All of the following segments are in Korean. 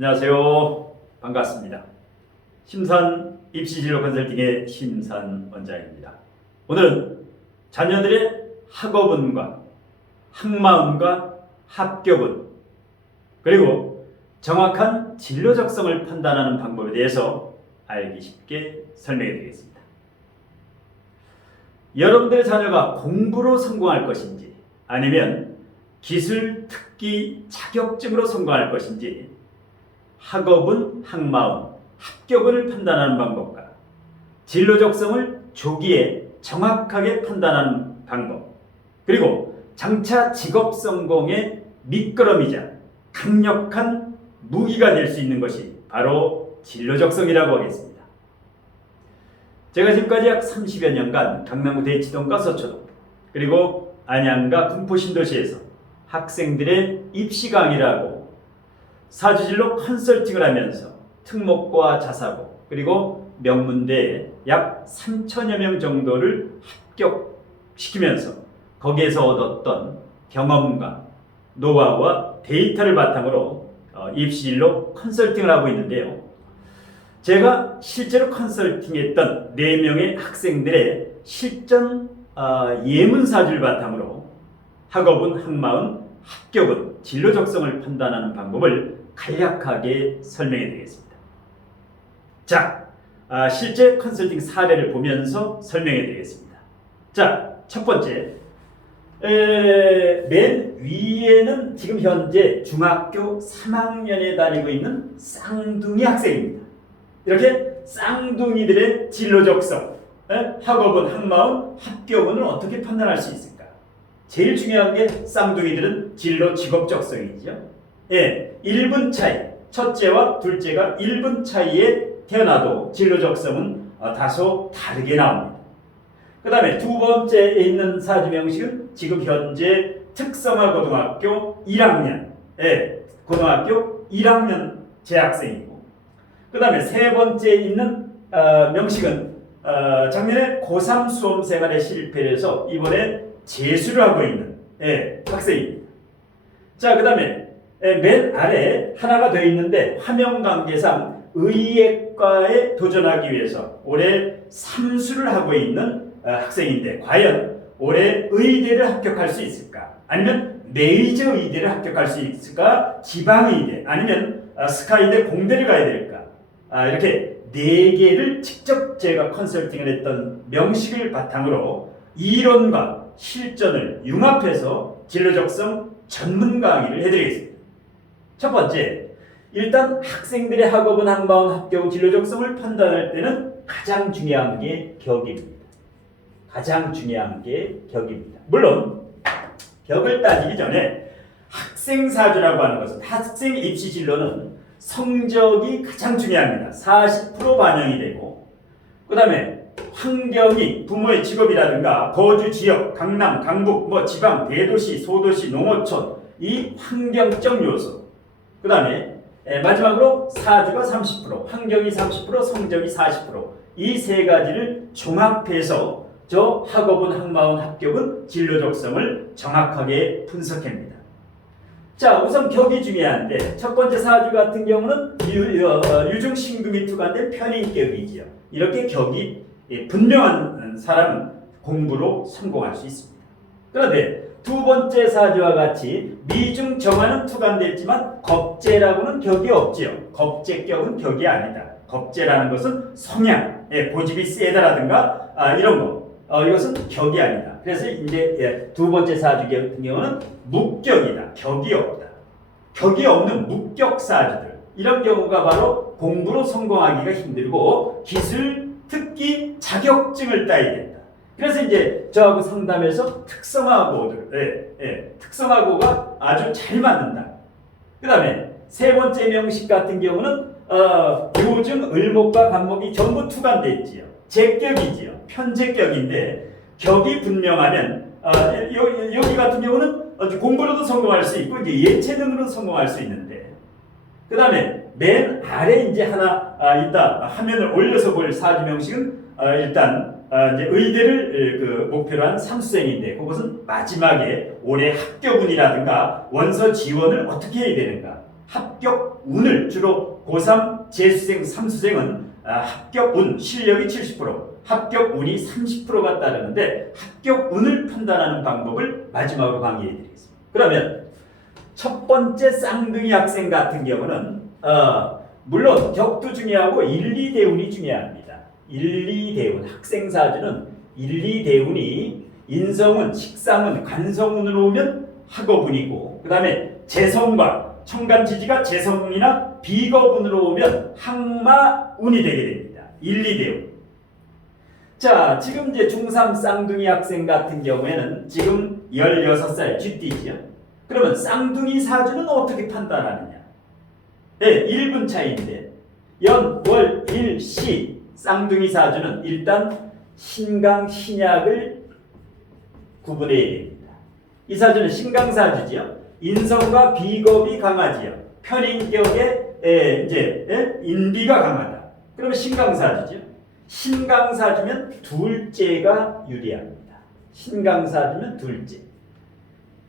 안녕하세요. 반갑습니다. 심산 입시진로 컨설팅의 심산 원장입니다. 오늘은 자녀들의 학업운과 학마운과 합격운 그리고 정확한 진로 적성을 판단하는 방법에 대해서 알기 쉽게 설명해 드리겠습니다. 여러분들의 자녀가 공부로 성공할 것인지 아니면 기술 특기 자격증으로 성공할 것인지 학업은 학마운, 합격을 판단하는 방법과 진로 적성을 조기에 정확하게 판단하는 방법 그리고 장차 직업 성공의 밑거름이자 강력한 무기가 될 수 있는 것이 바로 진로 적성이라고 하겠습니다. 제가 지금까지 약 30여 년간 강남구 대치동과 서초동 그리고 안양과 군포신도시에서 학생들의 입시 강의를 하고 사주진로 컨설팅을 하면서 특목고와 자사고 그리고 명문대에 약 3천여 명 정도를 합격시키면서 거기에서 얻었던 경험과 노하우와 데이터를 바탕으로 입시진로 컨설팅을 하고 있는데요. 제가 실제로 컨설팅했던 4명의 학생들의 실전 예문사주를 바탕으로 학업은 학마운, 합격은 진로 적성을 판단하는 방법을 간략하게 설명해 드리겠습니다. 자, 실제 컨설팅 사례를 보면서 설명해 드리겠습니다. 자, 첫 번째, 맨 위에는 지금 현재 중학교 3학년에 다니고 있는 쌍둥이 학생입니다. 이렇게 쌍둥이들의 진로 적성, 학업은 학마운, 합격은을 어떻게 판단할 수 있을까? 제일 중요한 게 쌍둥이들은 진로 직업 적성이죠. 1분 차이, 첫째와 둘째가 1분 차이에 태어나도 진로 적성은 다소 다르게 나옵니다. 그 다음에 두 번째에 있는 사주 명식은 지금 현재 특성화 고등학교 1학년, 고등학교 1학년 재학생이고, 그 다음에 세 번째에 있는 명식은 작년에 고3 수험 생활에 실패를 해서 이번에 재수를 하고 있는 학생입니다. 자, 그 다음에 맨 아래 하나가 되어 있는데 화면 관계상 의예과에 도전하기 위해서 올해 삼수를 하고 있는 학생인데 과연 올해 의대를 합격할 수 있을까? 아니면 메이저 의대를 합격할 수 있을까? 지방의대 아니면 스카이대 공대를 가야 될까? 이렇게 4개를 직접 제가 컨설팅을 했던 명식을 바탕으로 이론과 실전을 융합해서 진로 적성 전문 강의를 해드리겠습니다. 첫 번째, 일단 학생들의 학업은 학마운, 합격은 진로 적성을 판단할 때는 가장 중요한 게 격입니다. 가장 중요한 게 격입니다. 물론 격을 따지기 전에 학생 사주라고 하는 것은 학생 입시 진로는 성적이 가장 중요합니다. 40% 반영이 되고 그 다음에 환경이 부모의 직업이라든가 거주 지역, 강남, 강북, 지방, 대도시, 소도시, 농어촌 이 환경적 요소 그 다음에 마지막으로 사주가 30%, 환경이 30%, 성적이 40% 이 세 가지를 종합해서 저 학업은 학마운, 합격은 진로 적성을 정확하게 분석합니다. 자, 우선 격이 중요한데 첫 번째 사주 같은 경우는 유중신금이 투관된 편인격이지요. 이렇게 격이 분명한 사람은 공부로 성공할 수 있습니다. 그런데 두 번째 사주와 같이 미중 정화는 투관됐지만 겁재라고는 격이 없지요. 겁재격은 격이 아니다. 겁재라는 것은 성향, 고집이 세다라든가 이런 거, 이것은 격이 아니다. 그래서 이제 두 번째 사주 같은 경우는 묵격이다. 격이 없다. 격이 없는 묵격 사주들 이런 경우가 바로 공부로 성공하기가 힘들고 기술, 특기, 자격증을 따야 된다. 그래서 이제 저하고 상담해서 특성화고들, 특성화고가 아주 잘 맞는다. 그 다음에 세 번째 명식 같은 경우는 요즘 을목과 간목이 전부 투관돼 있지요. 제격이지요. 편제격인데 격이 분명하면 여기 같은 경우는 공부로도 성공할 수 있고 이제 예체능으로 성공할 수 있는데 그 다음에 맨 아래 이제 하나 이따 화면을 올려서 볼 사주 명식은 일단 이제 의대를 목표로 한 삼수생인데 그것은 마지막에 올해 합격운이라든가 원서 지원을 어떻게 해야 되는가 합격운을 주로 고3 재수생, 삼수생은 합격운 실력이 70%, 합격운이 30%가 따르는데 합격운을 판단하는 방법을 마지막으로 강의해 드리겠습니다. 그러면 첫 번째 쌍둥이 학생 같은 경우는 물론 격도 중요하고 1, 2대운이 중요합니다. 1, 2대운 학생 사주는 1, 2대운이 인성운, 식상운, 간성운으로 오면 학업운이고 그 다음에 재성과 청간지지가 재성운이나 비겁운으로 오면 항마운이 되게 됩니다. 1, 2대운. 자, 지금 이제 중3 쌍둥이 학생 같은 경우에는 지금 16살 쥐띠지요. 그러면 쌍둥이 사주는 어떻게 판단하느냐? 네, 1분 차이인데 연, 월, 일, 시 쌍둥이 사주는 일단 신강, 신약을 구분해야 됩니다. 이 사주는 신강 사주지요. 인성과 비겁이 강하지요. 편인격에 인비가 강하다. 그러면 신강 사주죠. 신강 사주면 둘째가 유리합니다. 신강 사주면 둘째.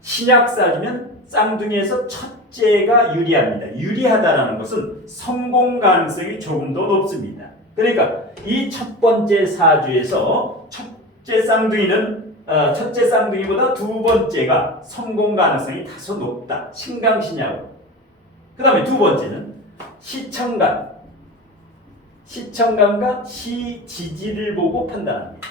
신약 사주면 쌍둥이에서 첫째가 유리합니다. 유리하다라는 것은 성공 가능성이 조금 더 높습니다. 그러니까 이 첫 번째 사주에서 첫째 쌍둥이보다 두 번째가 성공 가능성이 다소 높다. 신강 신약으로. 그 다음에 두 번째는 시청간과 시지지를 보고 판단합니다.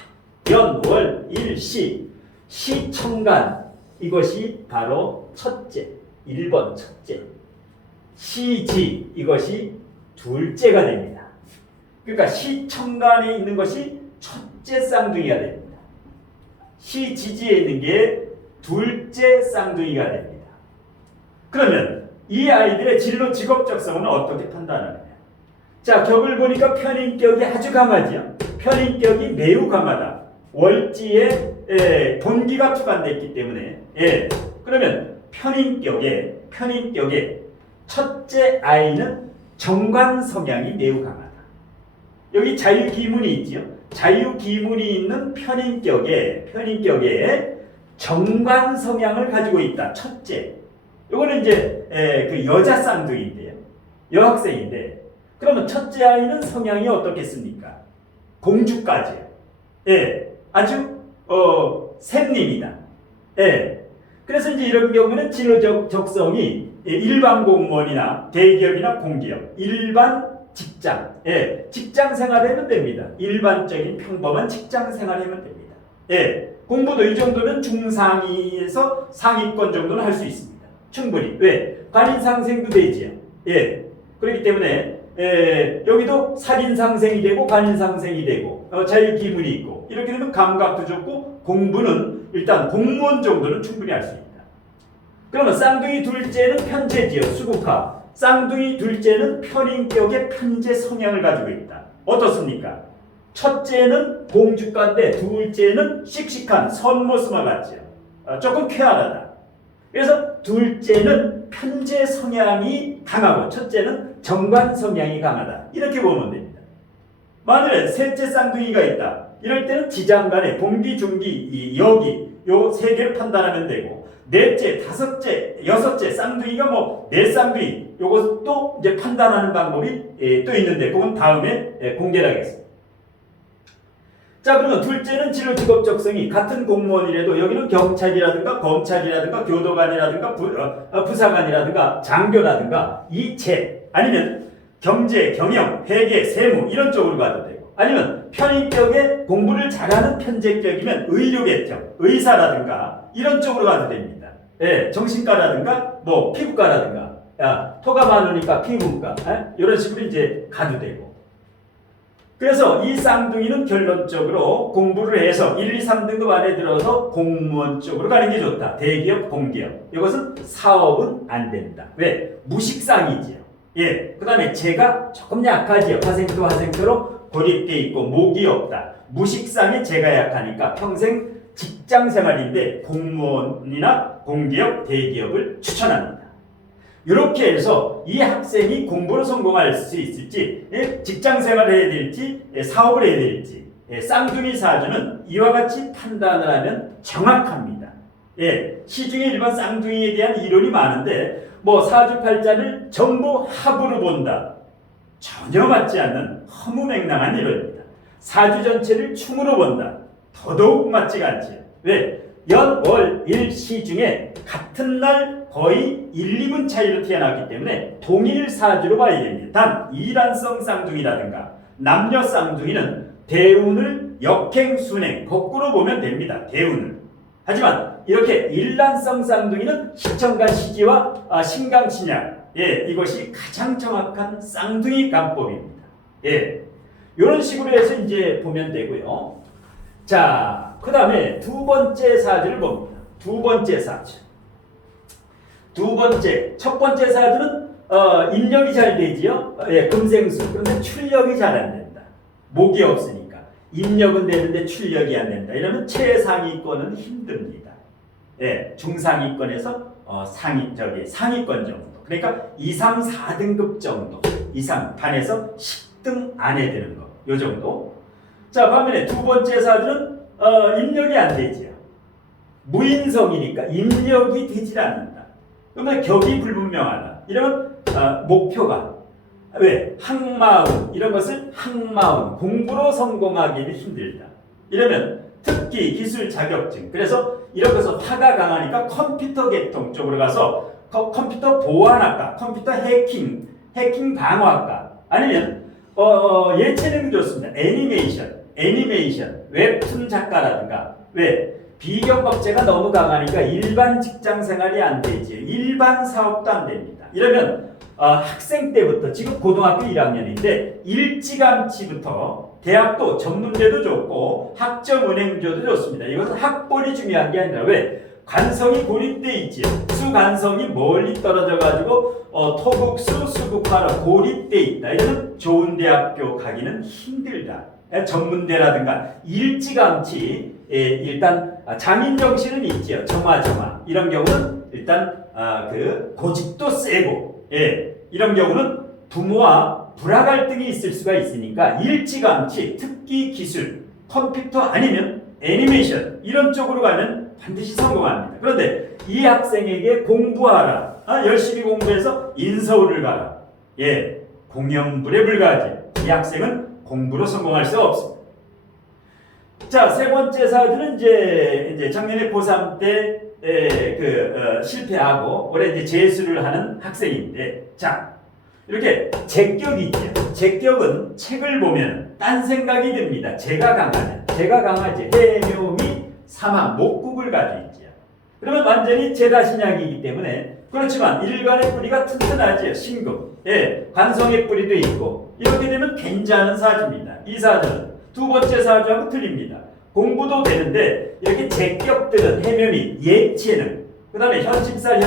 연, 월, 일, 시. 시청간 이것이 바로 첫째, 1번 첫째. 시지 이것이 둘째가 됩니다. 그러니까 시청간에 있는 것이 첫째 쌍둥이가 됩니다. 시지지에 있는 게 둘째 쌍둥이가 됩니다. 그러면 이 아이들의 진로 직업 적성은 어떻게 판단하느냐? 자, 격을 보니까 편인격이 아주 강하지요. 편인격이 매우 강하다. 월지에 돈기가 투관됐기 때문에 그러면 편인격에 첫째 아이는 정관 성향이 매우 강하다. 여기 자유기문이 있지요. 자유기문이 있는 편인격에 정관 성향을 가지고 있다. 첫째. 이거는 이제 그 여자 쌍둥이인데요. 여학생인데 그러면 첫째 아이는 성향이 어떻겠습니까? 공주까지요. 아주 샘님이다. 그래서 이제 이런 경우는 진로적 적성이 일반 공무원이나 대기업이나 공기업, 일반 직장, 직장 생활하면 됩니다. 일반적인 평범한 직장 생활하면 됩니다. 공부도 이 정도면 중상위에서 상위권 정도는 할 수 있습니다. 충분히. 왜? 관인상생도 되지요. 그렇기 때문에 여기도 살인상생이 되고 관인상생이 되고 자유기문이 있고 이렇게 되면 감각도 좋고 공부는 일단 공무원 정도는 충분히 할 수 있다. 그러면 쌍둥이 둘째는 편재지요. 수국화. 쌍둥이 둘째는 편인격의 편재 성향을 가지고 있다. 어떻습니까? 첫째는 공주가인데 둘째는 씩씩한 선모스마 같지요. 조금 쾌활하다. 그래서 둘째는 편재 성향이 강하고 첫째는 정관 성향이 강하다. 이렇게 보면 됩니다. 만일에 셋째 쌍둥이가 있다. 이럴 때는 지장간에 봉기, 중기, 여기 요 세 개를 판단하면 되고 넷째, 다섯째, 여섯째 쌍둥이가 네 쌍둥이 요것도 이제 판단하는 방법이 또 있는데 그건 다음에 공개를 하겠습니다. 자, 그러면 둘째는 진로 직업 적성이 같은 공무원이라도 여기는 경찰이라든가 검찰이라든가 교도관이라든가 부사관이라든가 장교라든가 이체 아니면 경제, 경영, 회계, 세무 이런 쪽으로 가도 되고 아니면 편인격에 공부를 잘하는 편제격이면 의료계통, 의사라든가 이런 쪽으로 가도 됩니다. 정신과라든가 피부과라든가 토가 많으니까 피부과 이런 식으로 이제 가도 되고 그래서 이 쌍둥이는 결론적으로 공부를 해서 1, 2, 3등급 안에 들어서 공무원 쪽으로 가는 게 좋다. 대기업, 공기업. 이것은 사업은 안 된다. 왜? 무식상이지요. 그 다음에 재가 조금 약하지요. 화생토로 고립돼 있고 목이 없다. 무식상에 재가 약하니까 평생 직장 생활인데 공무원이나 공기업, 대기업을 추천합니다. 이렇게 해서 이 학생이 공부로 성공할 수 있을지 직장 생활을 해야 될지 사업을 해야 될지 쌍둥이 사주는 이와 같이 판단을 하면 정확합니다. 시중에 일반 쌍둥이에 대한 이론이 많은데 뭐 사주팔자를 전부 합으로 본다. 전혀 맞지 않는 허무맹랑한 이론입니다. 사주 전체를 충으로 본다. 더더욱 맞지가 않지. 왜? 연, 월, 일, 시 중에 같은 날 거의 1, 2분 차이로 태어났기 때문에 동일 사주로 봐야 됩니다. 단 일란성 쌍둥이라든가 남녀 쌍둥이는 대운을 역행, 순행, 거꾸로 보면 됩니다. 대운을. 하지만 이렇게 일란성 쌍둥이는 시청간 시지와 신강 신약, 이것이 가장 정확한 쌍둥이 간법입니다. 이런 식으로 해서 이제 보면 되고요. 자, 그 다음에 두 번째 사주를 봅니다. 두 번째 사주. 첫 번째 사주는 인력이 잘 되지요. 금생수. 그런데 출력이 잘 안 된다. 목이 없으니까. 인력은 되는데 출력이 안 된다. 이러면 최상위권은 힘듭니다. 중상위권에서 상위권 정도. 그러니까 2, 3, 4등급 정도. 이상 반에서 10등 안에 드는 거. 요 정도. 자, 반면에 두 번째 사주는 인력이 안 되지요. 무인성이니까 인력이 되질 않는다. 그러면 격이 불분명하다. 이러면 목표가 왜? 항마운 이런 것을 항마운 공부로 성공하기는 힘들다. 이러면 특기 기술 자격증 그래서 이런 것은 화가 강하니까 컴퓨터 계통 쪽으로 가서 컴퓨터 보안학과, 컴퓨터 해킹 방어학과 아니면 예체능 좋습니다. 애니메이션, 웹툰 작가라든가 왜? 비경업체가 너무 강하니까 일반 직장 생활이 안 되지. 일반 사업도 안 됩니다. 이러면 학생 때부터 지금 고등학교 1학년인데 일찌감치부터 대학도 전문대도 좋고 학점은행조도 좋습니다. 이것은 학벌이 중요한 게 아니라 왜? 관성이 고립돼 있지. 수관성이 멀리 떨어져 가지고 토국수 수국화로 고립돼 있다. 이러면 좋은 대학교 가기는 힘들다. 전문대라든가 일찌감치 일단 장인 정신은 있지요. 정화 이런 경우는 일단 그 고집도 세고 이런 경우는 부모와 불화 갈등이 있을 수가 있으니까 일찌감치 특기 기술 컴퓨터 아니면 애니메이션 이런 쪽으로 가면 반드시 성공합니다. 그런데 이 학생에게 공부하라. 열심히 공부해서 인서울을 가라. 공연불에 불과하지. 이 학생은 공부로 성공할 수 없습니다. 자, 세 번째 사주는 이제 작년에 고3 때 실패하고 올해 이제 재수를 하는 학생인데, 자, 이렇게 제격이 있죠. 제격은 책을 보면 딴 생각이 듭니다. 제가 강하지. 해묘미 사망 목국을 가지고 있죠. 그러면 완전히 제다신약이기 때문에 그렇지만 일간의 뿌리가 튼튼하지요. 신금. 관성의 뿌리도 있고 이렇게 되면 괜찮은 사주입니다. 이 사주는 두 번째 사주하고 틀립니다. 공부도 되는데 이렇게 제격들은 해묘미, 예체능, 그 다음에 현집살,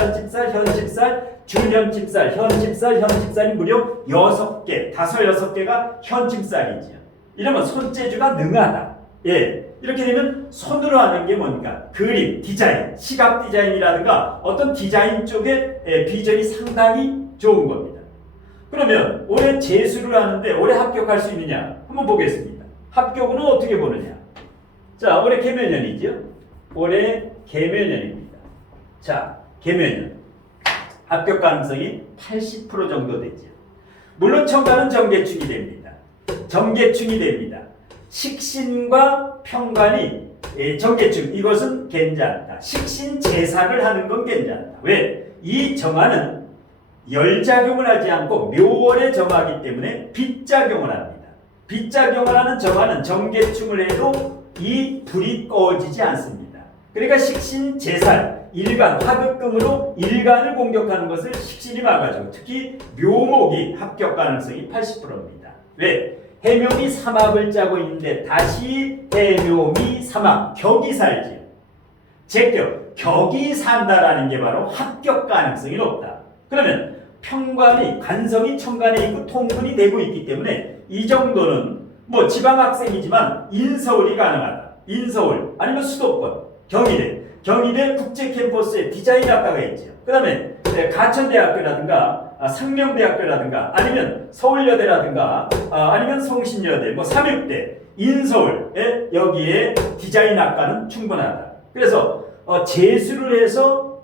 준현집살이 무려 6개, 6개가 현집살이지요. 이러면 손재주가 능하다. 이렇게 되면 손으로 하는 게 뭔가 그림, 디자인, 시각 디자인이라든가 어떤 디자인 쪽에 비전이 상당히 좋은 겁니다. 그러면 올해 재수를 하는데 올해 합격할 수 있느냐? 한번 보겠습니다. 합격은 어떻게 보느냐? 자, 올해 개묘년이죠. 올해 개묘년입니다. 자, 개묘년. 합격 가능성이 80% 정도 되죠. 물론 청가는 정계충이 됩니다. 식신과 평관이 정계충 이것은 괜찮다. 식신 제사를 하는 건 괜찮다. 왜? 이 정화는 열작용을 하지 않고 묘월에 정하기 때문에 빗작용을 합니다. 빗작용을 하는 정화는 정계충을 해도 이 불이 꺼지지 않습니다. 그러니까 식신 제살 일간 화극금으로 일간을 공격하는 것을 식신이 막아주고 특히 묘목이 합격 가능성이 80%입니다. 왜? 해묘미 삼합을 짜고 있는데 다시 해묘미 삼합 격이 살지요. 제격 격이 산다라는 게 바로 합격 가능성이 높다. 그러면 평관이 관성이 청관에 있고 통근이 되고 있기 때문에 이 정도는 뭐 지방학생이지만 인서울이 가능하다. 인서울 아니면 수도권 경희대 국제캠퍼스에 디자인학과가 있죠. 그 다음에 가천대학교라든가 상명대학교라든가 아니면 서울여대라든가 아니면 성신여대 뭐 삼육대 인서울에 여기에 디자인학과는 충분하다. 그래서 재수를 해서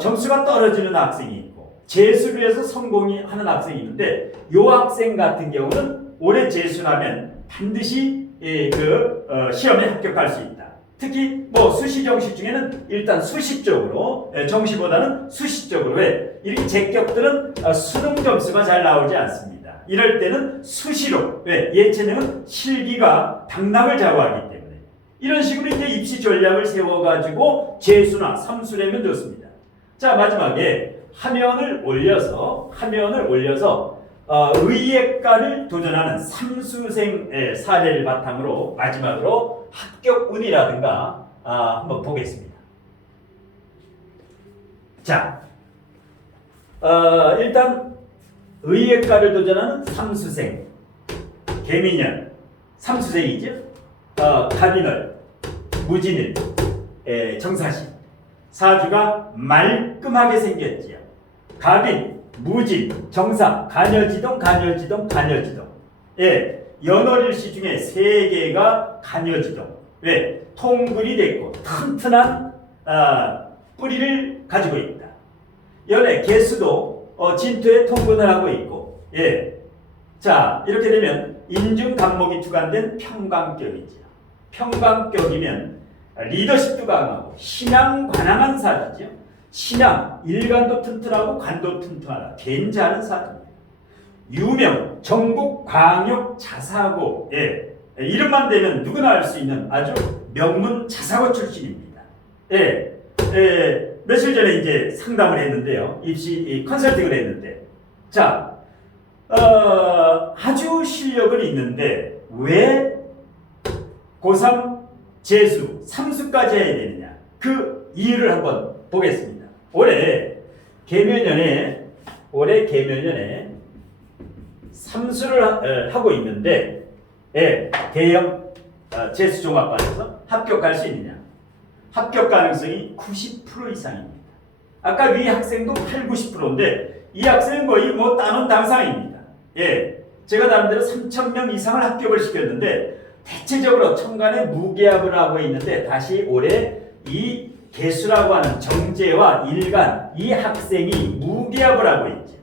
점수가 떨어지는 학생이 있고 재수를 해서 성공이 하는 학생이 있는데 이 학생 같은 경우는 올해 재수를 하면 반드시 시험에 합격할 수 있다. 특히 뭐 수시 정시 중에는 일단 수시 쪽으로 정시보다는 수시 쪽으로 왜 이렇게 제격들은 수능 점수가 잘 나오지 않습니다. 이럴 때는 수시로 왜 예체능은 실기가 당락을 좌우하기 때문에 이런 식으로 이제 입시 전략을 세워가지고 재수나 삼수라면 좋습니다. 자 마지막에 화면을 올려서 의예과를 도전하는 삼수생의 사례를 바탕으로 마지막으로 합격운이라든가 한번 보겠습니다. 자, 일단 의예과를 도전하는 삼수생, 개미년, 삼수생이죠. 갑인월, 무진일, 정사시, 사주가 말끔하게 생겼지요. 갑인, 무진, 정사, 간여지동. 예, 연월일시 중에 3개가 간여지동. 왜? 통근이 됐고 튼튼한 뿌리를 가지고 있다. 연애 개수도 진토에 통근을 하고 있고. 예. 자, 이렇게 되면 인중간목이 주관된 평강격이죠. 평강격이면 리더십도 강하고 신앙 관항한 사주죠. 신앙, 일간도 튼튼하고 간도 튼튼하다. 괜찮은 사주입니다. 유명, 전국 광역 자사고, 예, 이름만 대면 누구나 알 수 있는 아주 명문 자사고 출신입니다. 예, 며칠 전에 이제 상담을 했는데요. 입시 컨설팅을 했는데, 자, 아주 실력은 있는데 왜 고3 재수, 삼수까지 해야 되느냐? 그 이유를 한번 보겠습니다. 올해 개묘년에 삼수를 하고 있는데 대형 재수종합반에서 합격할 수 있느냐? 합격 가능성이 90% 이상입니다. 아까 위 학생도 8, 90%인데 이 학생은 거의 뭐 따놓은 당상입니다. 예, 제가 나름대로 3,000명 이상을 합격을 시켰는데 대체적으로 천간에 무기합을 하고 있는데 다시 올해 이 개수라고 하는 정제와 일간 이 학생이 무기합을 하고 있죠.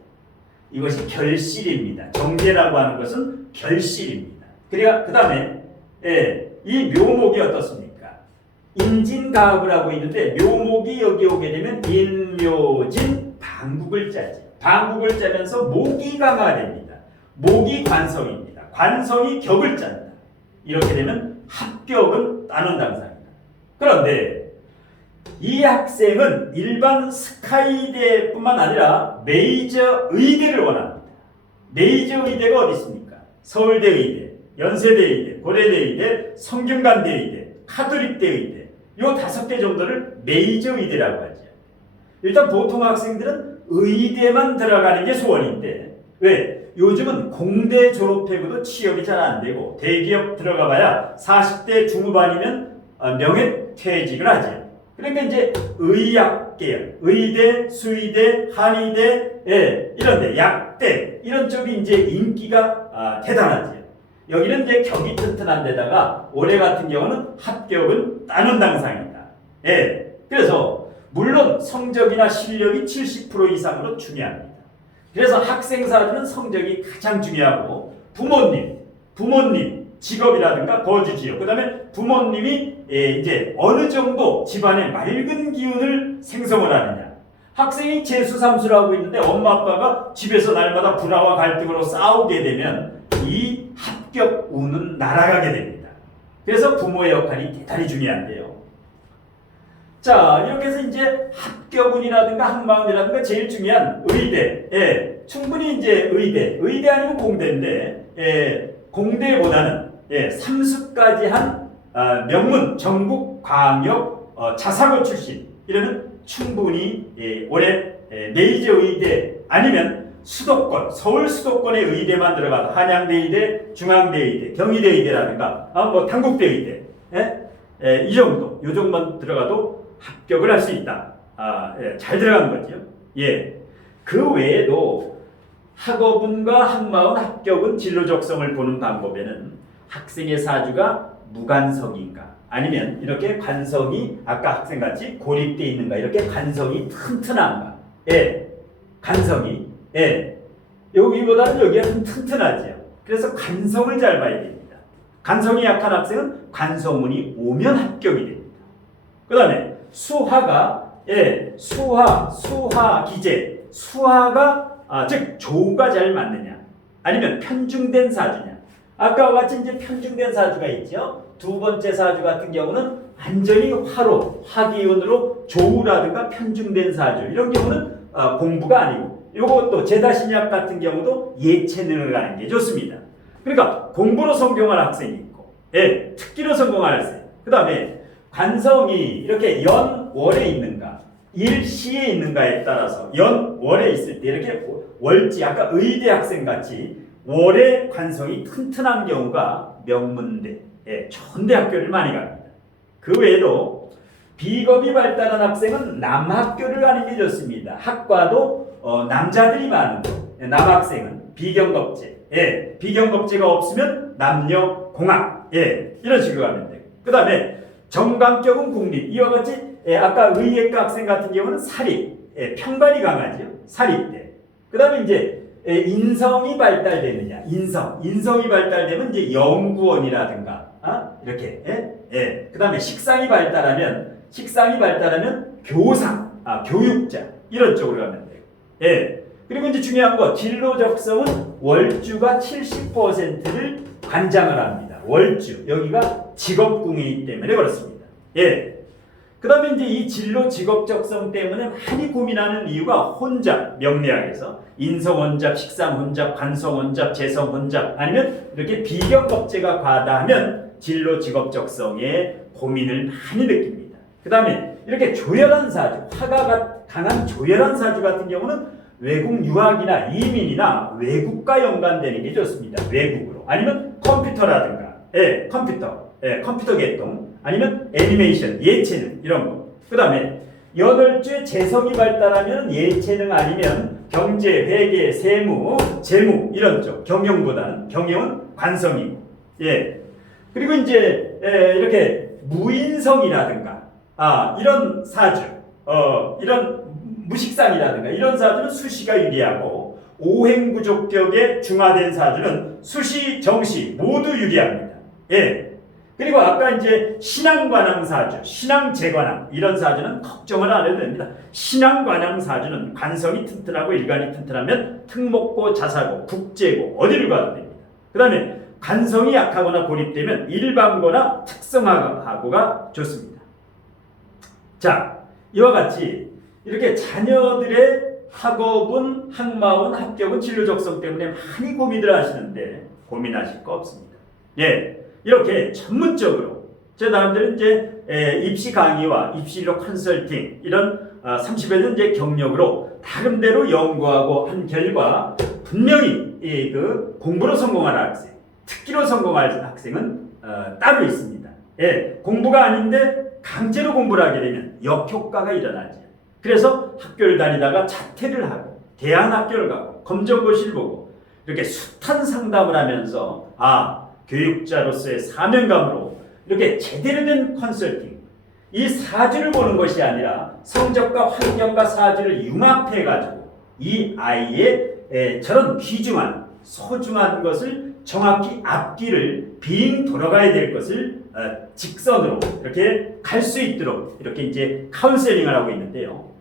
이것이 결실입니다. 정제라고 하는 것은 결실입니다. 그러니까 그 다음에 이 묘목이 어떻습니까? 인진가합을 하고 있는데 묘목이 여기 오게 되면 인묘진 방국을 짜죠. 방국을 짜면서 목이 강화됩니다. 목이 관성입니다. 관성이 격을 짠다. 이렇게 되면 합격은 따는 당상입니다. 그런데 이 학생은 일반 스카이대뿐만 아니라 메이저 의대를 원합니다. 메이저 의대가 어디 있습니까? 서울대 의대, 연세대 의대, 고려대 의대, 성균관대 의대, 카톨릭대 의대 이 5개 정도를 메이저 의대라고 하죠. 일단 보통 학생들은 의대만 들어가는 게 소원인데 왜? 요즘은 공대 졸업해고도 취업이 잘 안 되고 대기업 들어가 봐야 40대 중후반이면 명예퇴직을 하죠. 그러니까 이제 의학계열, 의대, 수의대, 한의대, 이런데 약대 이런 쪽이 이제 인기가 대단하죠. 여기는 이제 격이 튼튼한 데다가 올해 같은 경우는 합격은 따는 당상이다. 그래서 물론 성적이나 실력이 70% 이상으로 중요합니다. 그래서 학생 사주는 성적이 가장 중요하고 부모님 직업이라든가 거주 지역, 그 다음에 부모님이 이제 어느 정도 집안의 맑은 기운을 생성을 하느냐. 학생이 재수 삼수를 하고 있는데 엄마 아빠가 집에서 날마다 불화와 갈등으로 싸우게 되면 이 합격 운은 날아가게 됩니다. 그래서 부모의 역할이 대단히 중요한데요. 자, 이렇게 해서 이제 합격운이라든가 한마운이라든가 제일 중요한 의대, 충분히 이제 의대 아니면 공대인데, 공대보다는 삼수까지 한 명문 전국 광역 자사고 출신 이러면 충분히 올해 메이저 의대 아니면 수도권, 서울 수도권의 의대만 들어가도 한양대 의대, 중앙대 의대, 경희대 의대라든가 뭐 단국대 의대, 이 정도, 요 정도만 들어가도 합격을 할 수 있다. 잘 들어간 거죠. 그 외에도 학업운과 한마운 합격은 진로 적성을 보는 방법에는 학생의 사주가 무관성인가 아니면 이렇게 관성이 아까 학생같이 고립되어 있는가 이렇게 관성이 튼튼한가 간성이. 예. 여기보다는 여기가 좀 튼튼하죠. 그래서 간성을 잘 봐야 됩니다. 간성이 약한 학생은 관성문이 오면 합격이 됩니다. 그 다음에 수하가, 예, 수하 기재. 수하가, 즉, 조가 잘 맞느냐. 아니면 편중된 사주냐. 아까와 같이 이제 편중된 사주가 있죠. 두 번째 사주 같은 경우는 완전히 화기운으로 조우라든가 편중된 사주. 이런 경우는 공부가 아니고, 요것도 제다신약 같은 경우도 예체능을 가는 게 좋습니다. 그러니까 공부로 성공할 학생이 있고, 예, 특기로 성공할 학생. 그 다음에 관성이 이렇게 연월에 있는가, 일시에 있는가에 따라서 연월에 있을 때 이렇게 월지, 아까 의대 학생 같이 월의 관성이 튼튼한 경우가 명문대, 예, 좋은 대학교를 많이 갑니다. 그 외에도 비겁이 발달한 학생은 남학교를 가는 게 좋습니다. 학과도 남자들이 많은 남학생은 비경겁제, 예, 비경겁제가 없으면 남녀공학, 예, 이런 식으로 가면 돼요. 그 다음에 정강격은 국립, 이와 같이, 예, 아까 의예과 학생 같은 경우는 사립, 예, 평발이 강하죠. 사립대. 그 다음에 이제 인성이 발달되느냐, 인성이 발달되면 이제 연구원이라든가, 이렇게, 예, 예. 그 다음에 식상이 발달하면 교상, 교육자, 이런 쪽으로 가면 돼요. 예. 그리고 이제 중요한 거, 진로 적성은 월주가 70%를 관장을 합니다. 월주. 여기가 직업궁이기 때문에 그렇습니다. 예. 그 다음에 이제 이 진로 직업 적성 때문에 많이 고민하는 이유가 혼잡, 명리학에서 인성혼잡, 식상혼잡, 관성혼잡, 재성혼잡, 아니면 이렇게 비경겁제가 과다하면 진로 직업 적성에 고민을 많이 느낍니다. 그 다음에 이렇게 조열한 사주, 화가 강한 조열한 사주 같은 경우는 외국 유학이나 이민이나 외국과 연관되는 게 좋습니다. 외국으로. 아니면 컴퓨터라든가, 예, 컴퓨터 계통, 아니면 애니메이션, 예체능, 이런 거. 그 다음에 8주에 재성이 발달하면 예체능 아니면 경제, 회계, 세무, 재무, 이런 쪽. 경영은 관성이고. 예. 그리고 이제, 이렇게 무인성이라든가, 이런 사주, 이런 무식상이라든가, 이런 사주는 수시가 유리하고, 오행구족격에 중화된 사주는 수시, 정시 모두 유리합니다. 예. 그리고 아까 이제 신앙관왕 사주, 신앙재관왕, 이런 사주는 걱정을 안 해도 됩니다. 신앙관왕 사주는 관성이 튼튼하고 일간이 튼튼하면 특목고, 자사고, 국제고 어디를 가도 됩니다. 그 다음에 관성이 약하거나 고립되면 일반고나 특성화고가 좋습니다. 자, 이와 같이 이렇게 자녀들의 학업은, 학마은, 합격은 진로 적성 때문에 많이 고민을 하시는데 고민하실 거 없습니다. 예. 이렇게 전문적으로 제 나름대로 이제 입시 강의와 입시진로 컨설팅 이런 30여 년 이제 경력으로 나름대로 연구하고 한 결과 분명히 그 공부로 성공할 학생, 특기로 성공할 학생은 따로 있습니다. 예, 공부가 아닌데 강제로 공부를 하게 되면 역효과가 일어나죠. 그래서 학교를 다니다가 자퇴를 하고 대안학교를 가고 검정고시를 보고 이렇게 숱한 상담을 하면서 교육자로서의 사명감으로 이렇게 제대로 된 컨설팅, 이 사주를 보는 것이 아니라 성적과 환경과 사주를 융합해가지고 이 아이의 저런 귀중한 소중한 것을 정확히 앞길을 빙 돌아가야 될 것을 직선으로 이렇게 갈 수 있도록 이렇게 이제 카운셀링을 하고 있는데요.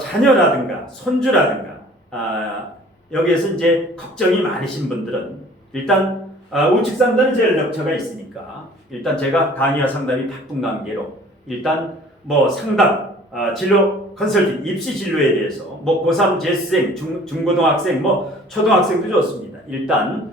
자녀라든가 손주라든가 여기에서 이제 걱정이 많으신 분들은 일단 우측 상단은 제일 럭처가 있으니까 일단 제가 강의와 상담이 바쁜 관계로 일단 뭐 상담, 진로 컨설팅, 입시 진로에 대해서 뭐 고3 재수생, 중고등학생, 뭐 초등학생도 좋습니다. 일단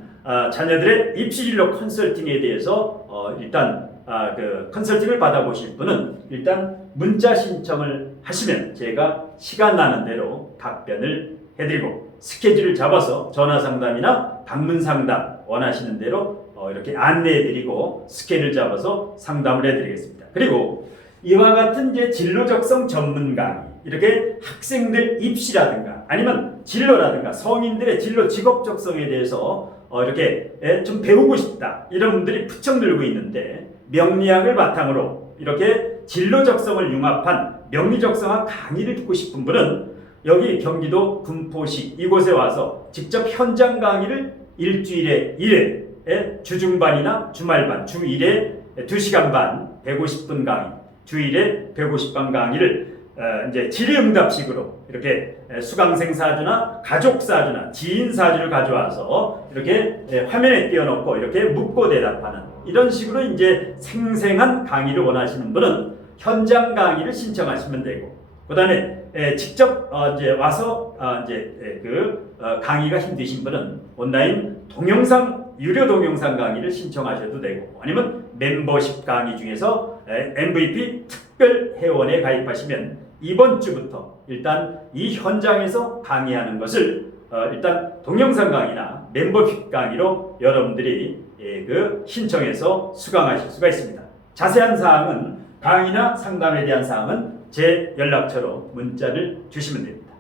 자녀들의 입시 진로 컨설팅에 대해서 일단 그 컨설팅을 받아보실 분은 일단 문자 신청을 하시면 제가 시간 나는 대로 답변을 해드리고 스케줄을 잡아서 전화 상담이나 방문 상담 원하시는 대로 이렇게 안내해드리고 스케줄을 잡아서 상담을 해드리겠습니다. 그리고 이와 같은 이제 진로 적성 전문 강의, 이렇게 학생들 입시라든가 아니면 진로라든가 성인들의 진로 직업 적성에 대해서 이렇게 좀 배우고 싶다 이런 분들이 부쩍 늘고 있는데 명리학을 바탕으로 이렇게 진로 적성을 융합한 명리 적성학 강의를 듣고 싶은 분은 여기 경기도 군포시 이곳에 와서 직접 현장 강의를 일주일에 1회 주중반이나 주말반 주 1회 2시간 반 150분 강의 주일에 150번 강의를 이제 질의응답식으로 이렇게 수강생 사주나 가족 사주나 지인 사주를 가져와서 이렇게 화면에 띄워놓고 이렇게 묻고 대답하는 이런 식으로 이제 생생한 강의를 원하시는 분은 현장 강의를 신청하시면 되고, 그다음에 직접 이제 와서 이제 강의가 힘드신 분은 온라인 동영상 유료 동영상 강의를 신청하셔도 되고, 아니면 멤버십 강의 중에서 MVP 특별 회원에 가입하시면 이번 주부터 일단 이 현장에서 강의하는 것을 일단 동영상 강의나 멤버십 강의로 여러분들이 신청해서 수강하실 수가 있습니다. 자세한 사항은 강의나 상담에 대한 사항은 제 연락처로 문자를 주시면 됩니다.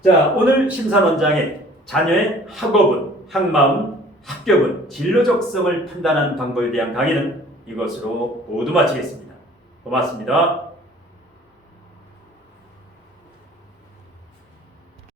자, 오늘 심사원장의 자녀의 학업은, 학마음, 합격은, 진로적성을 판단하는 방법에 대한 강의는 이것으로 모두 마치겠습니다. 고맙습니다.